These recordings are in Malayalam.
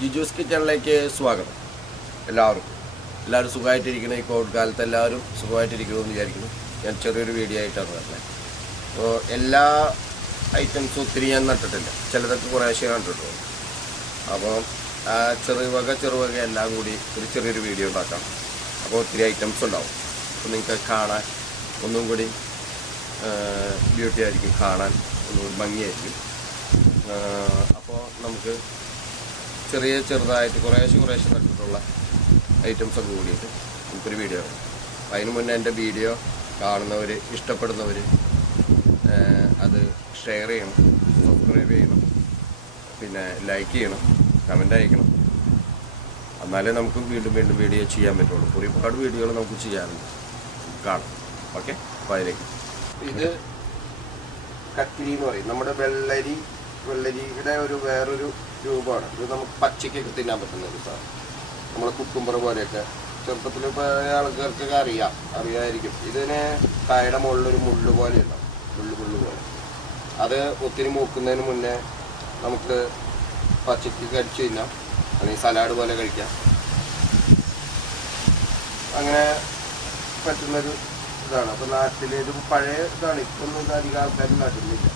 ജിജൂസ് കിച്ചണിലേക്ക് സ്വാഗതം. എല്ലാവരും സുഖമായിട്ടിരിക്കണം. ഈ കോവിഡ് കാലത്ത് എല്ലാവരും സുഖമായിട്ടിരിക്കണമെന്ന് വിചാരിക്കുന്നു. ഞാൻ ചെറിയൊരു വീഡിയോ ആയിട്ടാണ് വരുന്നത്. അപ്പോൾ എല്ലാ ഐറ്റംസും ഒത്തിരി ഞാൻ നട്ടിട്ടില്ല, ചിലതൊക്കെ കുറേശ്ശേ കണ്ടിട്ടുള്ളൂ. അപ്പോൾ ആ ചെറുവക എല്ലാം കൂടി ഒരു ചെറിയൊരു വീഡിയോ ഉണ്ടാക്കാം. അപ്പോൾ ഒത്തിരി ഐറ്റംസ് ഉണ്ടാവും. അപ്പോൾ നിങ്ങൾക്ക് കാണാൻ ഒന്നും കൂടി ബ്യൂട്ടി ആയിരിക്കും, കാണാൻ ഒന്നും ഭംഗിയായിരിക്കും. അപ്പോൾ നമുക്ക് ചെറുതായിട്ട് കുറേശ്ശെ നട്ടിട്ടുള്ള ഐറ്റംസൊക്കെ കൂടിയിട്ട് നമുക്കൊരു വീഡിയോ കാണാം. അതിന് മുന്നേ എൻ്റെ വീഡിയോ കാണുന്നവർ, ഇഷ്ടപ്പെടുന്നവർ അത് ഷെയർ ചെയ്യണം, സബ്സ്ക്രൈബ് ചെയ്യണം, പിന്നെ ലൈക്ക് ചെയ്യണം, കമൻ്റ് അയക്കണം. എന്നാലേ നമുക്ക് വീണ്ടും വീഡിയോ ചെയ്യാൻ പറ്റുള്ളൂ. ഒരുപാട് വീഡിയോകൾ നമുക്ക് ചെയ്യാറുണ്ട്, കാണാം. ഓക്കെ, അപ്പോൾ അതിലേക്ക്. ഇത് കക്കിരി എന്ന് പറയും. നമ്മുടെ വെള്ളരിയുടെ വേറൊരു രൂപമാണ്. ഇത് നമുക്ക് പച്ചക്കൊക്കെ തിന്നാൻ പറ്റുന്ന ഒരു സാധനം. നമ്മളെ കുക്കുംബർ പോലെയൊക്കെ ചെറുപ്പത്തിൽ പോയ ആൾക്കാർക്കൊക്കെ അറിയായിരിക്കും. ഇതിന് കായയുടെ മുകളിലൊരു മുള്ളു പോലെ ഉണ്ടാവും, മുള്ളു പോലെ. അത് ഒത്തിരി മൂക്കുന്നതിന് മുന്നേ നമുക്ക് പച്ചക്ക് കടിച്ചു തിന്നാം, അല്ലെങ്കിൽ സലാഡ് പോലെ കഴിക്കാം. അങ്ങനെ പറ്റുന്നൊരു ഇതാണ്. അപ്പോൾ നാട്ടിൽ ഇത് പഴയ ഇതാണ്. ഇപ്പൊന്നും ഇത് അധികം ആൾക്കാരും നാട്ടിലില്ല.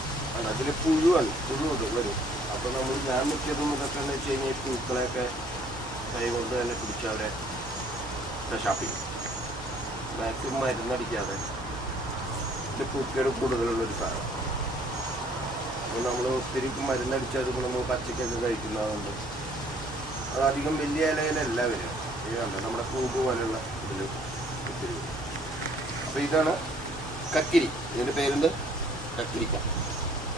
അതിൽ പുഴു വരും. അപ്പോൾ ഞാൻ മിക്കതും ഇതൊക്കെ എന്ന് വെച്ച് കഴിഞ്ഞാൽ പൂക്കളെയൊക്കെ കൈ കൊണ്ട് തന്നെ പിടിച്ച് അവരെ ഷാപ്പിങ് മാക്സിമം മരുന്നടിക്കാതെ. ഇത് പൂക്കയുടെ കൂടുതലുള്ളൊരു സാധനം. അപ്പോൾ നമ്മൾ ഒത്തിരി മരുന്നടിച്ചത് നമ്മൾ പച്ചക്കൊക്കെ കഴിക്കുന്നതുകൊണ്ട് അതധികം വലിയ ഇലയിലല്ല വരിക. ഇതാണ് നമ്മുടെ പൂമ്പ് പോലെയുള്ള ഇതിൽ ഒത്തിരി. അപ്പോൾ ഇതാണ് കക്കിരി. ഇതിൻ്റെ പേരെന്ത്? കക്കിരിക്ക.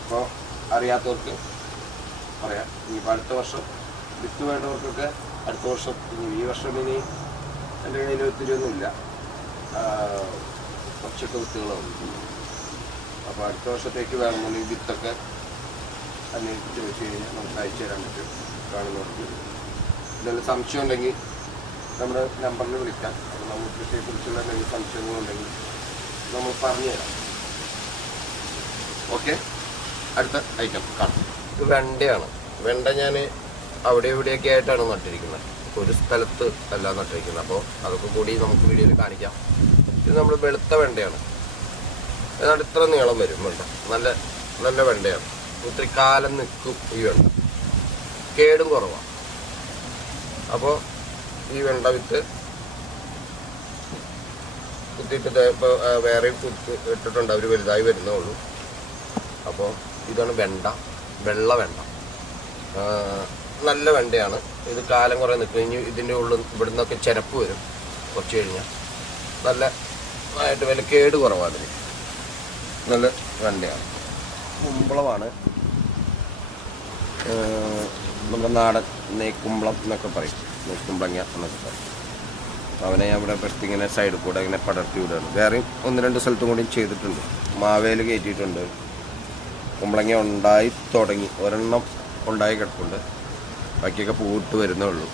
അപ്പോൾ അറിയാത്തവർക്ക് പറയാം. ഇനിയിപ്പോൾ അടുത്ത വർഷം വിത്ത് വേണ്ടവർക്കൊക്കെ അടുത്ത വർഷം, ഈ വർഷം ഇനി എൻ്റെ കയ്യിൽ ഒത്തിരിയൊന്നുമില്ല, കുറച്ചൊക്കെ വിത്തുകളുണ്ട്. അപ്പോൾ അടുത്ത വർഷത്തേക്ക് വേണമെന്നുണ്ടെങ്കിൽ വിത്തൊക്കെ അന്വേഷിച്ച് ചോദിച്ചു കഴിഞ്ഞാൽ നമുക്ക് അയച്ചു തരാൻ പറ്റും കാണുന്നവർക്ക്. എന്തെങ്കിലും സംശയം ഉണ്ടെങ്കിൽ നമ്മുടെ നമ്പറിൽ വിളിക്കാം. അപ്പോൾ നമ്മൾ കൃഷിയെക്കുറിച്ചുള്ള എന്തെങ്കിലും സംശയങ്ങളുണ്ടെങ്കിൽ നമ്മൾ പറഞ്ഞുതരാം. ഓക്കെ, അടുത്ത ഐറ്റം കാണാം. ഇത് വെണ്ടയാണ്. വെണ്ട ഞാൻ അവിടെ ഇവിടെയൊക്കെ ആയിട്ടാണ് നട്ടിരിക്കുന്നത്, ഒരു സ്ഥലത്ത് അല്ല നട്ടിരിക്കുന്നത്. അപ്പോൾ അതൊക്കെ കൂടി നമുക്ക് വീഡിയോയിൽ കാണിക്കാം. ഇത് നമ്മൾ വെളുത്ത വെണ്ടയാണ്. ഏതാണ്ട് ഇത്ര നീളം വരും വെണ്ട. നല്ല വെണ്ടയാണ്. ഒത്തിരി കാലം നിൽക്കും ഈ വെണ്ട, കേടും കുറവാണ്. അപ്പോൾ ഈ വെണ്ട വിത്ത് കുത്തിയിട്ട് ഇപ്പോൾ വേറെയും കുത്തി ഇട്ടിട്ടുണ്ട്, അവർ വലുതായി വരുന്നേ ഉള്ളൂ. അപ്പോൾ ഇതാണ് വെള്ള വെണ്ട. നല്ല വെണ്ടയാണ്. ഇത് കാലം കുറേ നിൽക്കും. ഇനി ഇതിൻ്റെ ഉള്ളിൽ ഇവിടുന്നൊക്കെ ചിരപ്പ് വരും കുറച്ച് കഴിഞ്ഞാൽ. നല്ലതായിട്ട് വില കേട് കുറവാണ്. ഇതിന് നല്ല വെണ്ടയാണ്. കുമ്പളമാണ്, നമ്മുടെ നാടൻ നെയ്ക്കുമ്പളം എന്നൊക്കെ പറയും, നെയ്ക്കുമ്പളങ്ങ എന്നൊക്കെ പറയും. അവനെ ഞാൻ ഇവിടെ പെടുത്തി ഇങ്ങനെ സൈഡിൽ കൂടെ ഇങ്ങനെ പടർത്തി വിടുകയാണ്. വേറെയും 1-2 സ്ഥലത്തും കൂടി ചെയ്തിട്ടുണ്ട്. മാവേൽ കയറ്റിയിട്ടുണ്ട്. കുമ്പളങ്ങ ഉണ്ടായി തുടങ്ങി, ഒരെണ്ണം ഉണ്ടായി കിടപ്പുണ്ട്. ബാക്കിയൊക്കെ പൂവിട്ട് വരുന്നേ ഉള്ളൂ.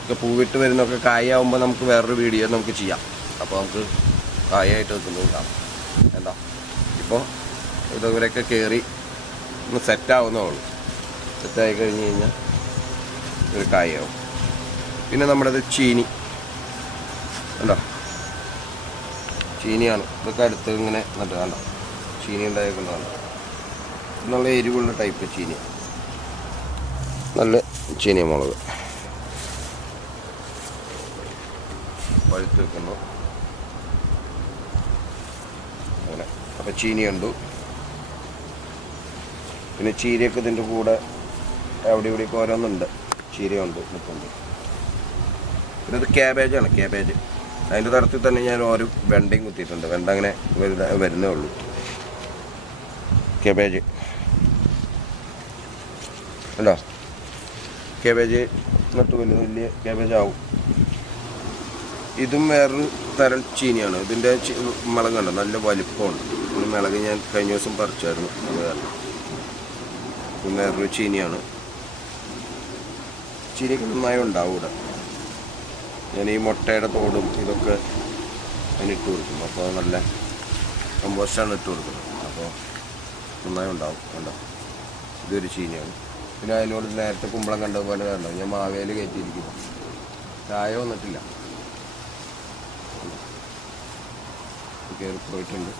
ഒക്കെ പൂവിട്ട് വരുന്നൊക്കെ കായാവുമ്പോൾ നമുക്ക് വേറൊരു വീഡിയോ നമുക്ക് ചെയ്യാം. അപ്പോൾ നമുക്ക് കായായിട്ട് വെക്കുന്നത് കാണാം. എന്താ ഇപ്പോൾ ഇതുവരെയൊക്കെ കയറി ഒന്ന് സെറ്റാവുന്നേ ഉള്ളൂ. സെറ്റായി കഴിഞ്ഞ് കഴിഞ്ഞാൽ ഒരു കായാവും. പിന്നെ നമ്മുടേത് ചീനി കണ്ടോ, ചീനിയാണ്. ഇതൊക്കെ അടുത്ത് ഇങ്ങനെ നട്ട് കണ്ടോ, ചീനി ഉണ്ടായിരിക്കുന്നതാണ്. നല്ല എരിവുള്ള ടൈപ്പ് ചീനി, നല്ല ചീനിയ മുളക് പഴുത്ത് വെക്കുന്നു അങ്ങനെ. അപ്പോൾ ചീനിയുണ്ട്. പിന്നെ ചീരയൊക്കെ ഇതിൻ്റെ കൂടെ അവിടെ ഇവിടെയൊക്കെ ഓരോന്നുണ്ട്. ചീരയുണ്ട്, നിൽക്കുന്നുണ്ട്. പിന്നെ ഇത് ക്യാബേജാണ്. ക്യാബേജ് അതിൻ്റെ തടത്തിൽ തന്നെ ഞാൻ ഓരോ വെണ്ടയും കുത്തിയിട്ടുണ്ട്. വെണ്ട അങ്ങനെ വരുന്നേ ഉള്ളൂ. ക്യാബേജ് അല്ലോ, ക്യാബേജ് നട്ട് വലിയ ക്യാബേജ് ആവും. ഇതും വേറൊരു തരം ചീനിയാണ്. ഇതിൻ്റെ മുളക് കണ്ടോ, നല്ല വലിപ്പമുണ്ട്. ഒരു മുളക് ഞാൻ കഴിഞ്ഞ ദിവസം പറിച്ചായിരുന്നു. അത് കാരണം ഇതും വേറൊരു ചീനിയാണ്. ചീനിയൊക്കെ നന്നായി ഉണ്ടാവും ഇവിടെ. ഞാൻ ഈ മുട്ടയുടെ തോടും ഇതൊക്കെ അതിനിട്ട് കൊടുക്കും. അപ്പോൾ നല്ല കമ്പോസ്റ്റാണ് ഇട്ട് കൊടുക്കുന്നത്. അപ്പോൾ നന്നായി ഉണ്ടാവും. കണ്ടോ, ഇതൊരു ചീനിയാണ്. പിന്നെ അതിനോട് നേരത്തെ കുമ്പളം കണ്ടതുപോലെ കണ്ടോ ഞാൻ മാവേല് കയറ്റിയിരിക്കുന്നു. ചായ വന്നിട്ടില്ല, കയറി പോയിട്ടുണ്ട്.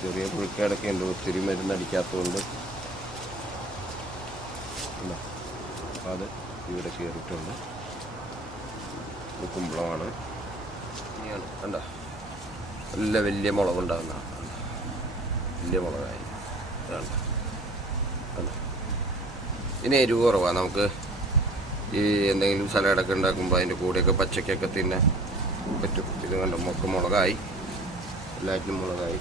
ചെറിയ പുഴുക്കേടൊക്കെ ഉണ്ട്, ഒത്തിരി മരുന്നടിക്കാത്തതുകൊണ്ട്. അപ്പം അത് ഇവിടെ കയറിയിട്ടുണ്ട്. ഇത് കുമ്പളമാണ്. ഇനിയാണ് കണ്ടോ നല്ല വലിയ മുളകുണ്ടാകുന്ന, വലിയ മുളകായി കണ്ടോ. ഇനി എരിവ് കുറവാണ്. നമുക്ക് ഈ എന്തെങ്കിലും സലാഡൊക്കെ ഉണ്ടാക്കുമ്പോൾ അതിൻ്റെ കൂടെയൊക്കെ പച്ചക്കൊക്കെ തിന്നാൻ പറ്റും. ഇത് കണ്ടോ മൊക്കെ മുളകായി, എല്ലാറ്റിനും മുളകായി.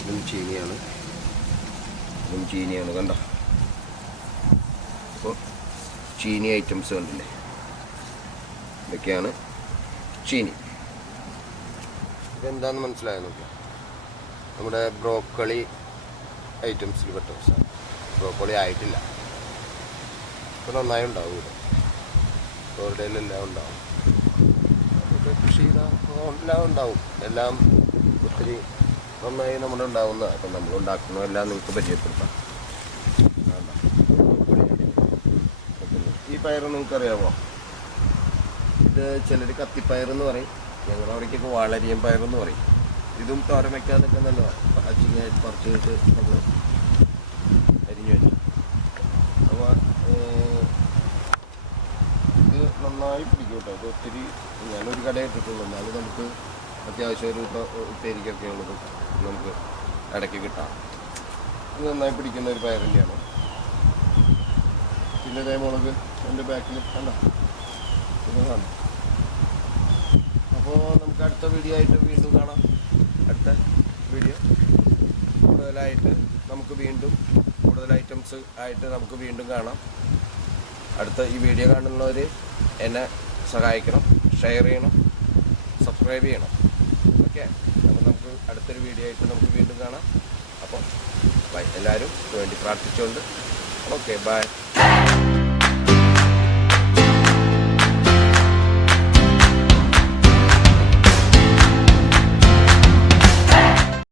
ഇതും ചീനിയാണ്, ഇതും ചീനിയാണ് കണ്ടോ. അപ്പോൾ ചീനി ഐറ്റംസ് കണ്ടില്ലേ, ഇതൊക്കെയാണ് ചീനി. ഇതെന്താണെന്ന് മനസ്സിലായോ നോക്കുക, നമ്മുടെ ബ്രോക്കളി ഐറ്റംസിൽ പെട്ട സാധനം. ബ്രോക്കോളി ആയിട്ടില്ല, ഇപ്പോൾ നന്നായി ഉണ്ടാവും. ഇവിടെ ഫ്ലോറിഡയിലെല്ലാം ഉണ്ടാവും. അതൊക്കെ കൃഷി എല്ലാം ഉണ്ടാവും. എല്ലാം ഒത്തിരി നന്നായി നമ്മളുണ്ടാവുന്നതാണ്. അപ്പം നമ്മളുണ്ടാക്കുന്നതെല്ലാം നിങ്ങൾക്ക് പരിചയപ്പെടുത്താം. ഈ പയർ നിങ്ങൾക്കറിയാമോ? ഇത് ചിലർ കത്തിപ്പയറെന്ന് പറയും, ഞങ്ങളുടെ അവിടേക്കൊക്കെ വാളരിയൻ പയറെന്ന് പറയും. ഇതും തോരൻ വയ്ക്കാതൊക്കെ നല്ലതാണ്. പച്ചങ്ങായിട്ട് പറിച്ച് വെച്ച് നമ്മൾ അരിഞ്ഞു വെച്ചു. അപ്പോൾ ഇത് നന്നായി പിടിക്കും കേട്ടോ. അത് ഒത്തിരി ഞാനൊരു കടയിൽ ഇട്ടിട്ടുള്ളൂ, എന്നാലും നമുക്ക് അത്യാവശ്യം ഒരു ഉപ്പേരിക്കൊക്കെ ഉള്ളത് നമുക്ക് ഇടയ്ക്ക് കിട്ടാം. ഇത് നന്നായി പിടിക്കുന്ന ഒരു പയർ തന്നെയാണ്. പിന്നെ ഇതേ മുളക് എൻ്റെ ബാക്കിൽ കണ്ടോ, ഇത് കാണാം. അപ്പോൾ നമുക്ക് അടുത്ത വീഡിയോ ആയിട്ട് വീണ്ടും കാണാം. അടുത്ത വീഡിയോ കൂടുതലായിട്ട് നമുക്ക് വീണ്ടും കൂടുതൽ ഐറ്റംസ് ആയിട്ട് നമുക്ക് വീണ്ടും കാണാം. അടുത്ത ഈ വീഡിയോ കാണുന്നവർ എന്നെ സഹായിക്കണം, ഷെയർ ചെയ്യണം, സബ്സ്ക്രൈബ് ചെയ്യണം. ഓക്കെ, അപ്പോൾ നമുക്ക് അടുത്തൊരു വീഡിയോ ആയിട്ട് നമുക്ക് വീണ്ടും കാണാം. അപ്പോൾ ബൈ, എല്ലാവരും വേണ്ടി പ്രാർത്ഥിച്ചുകൊണ്ട്. Okay, by.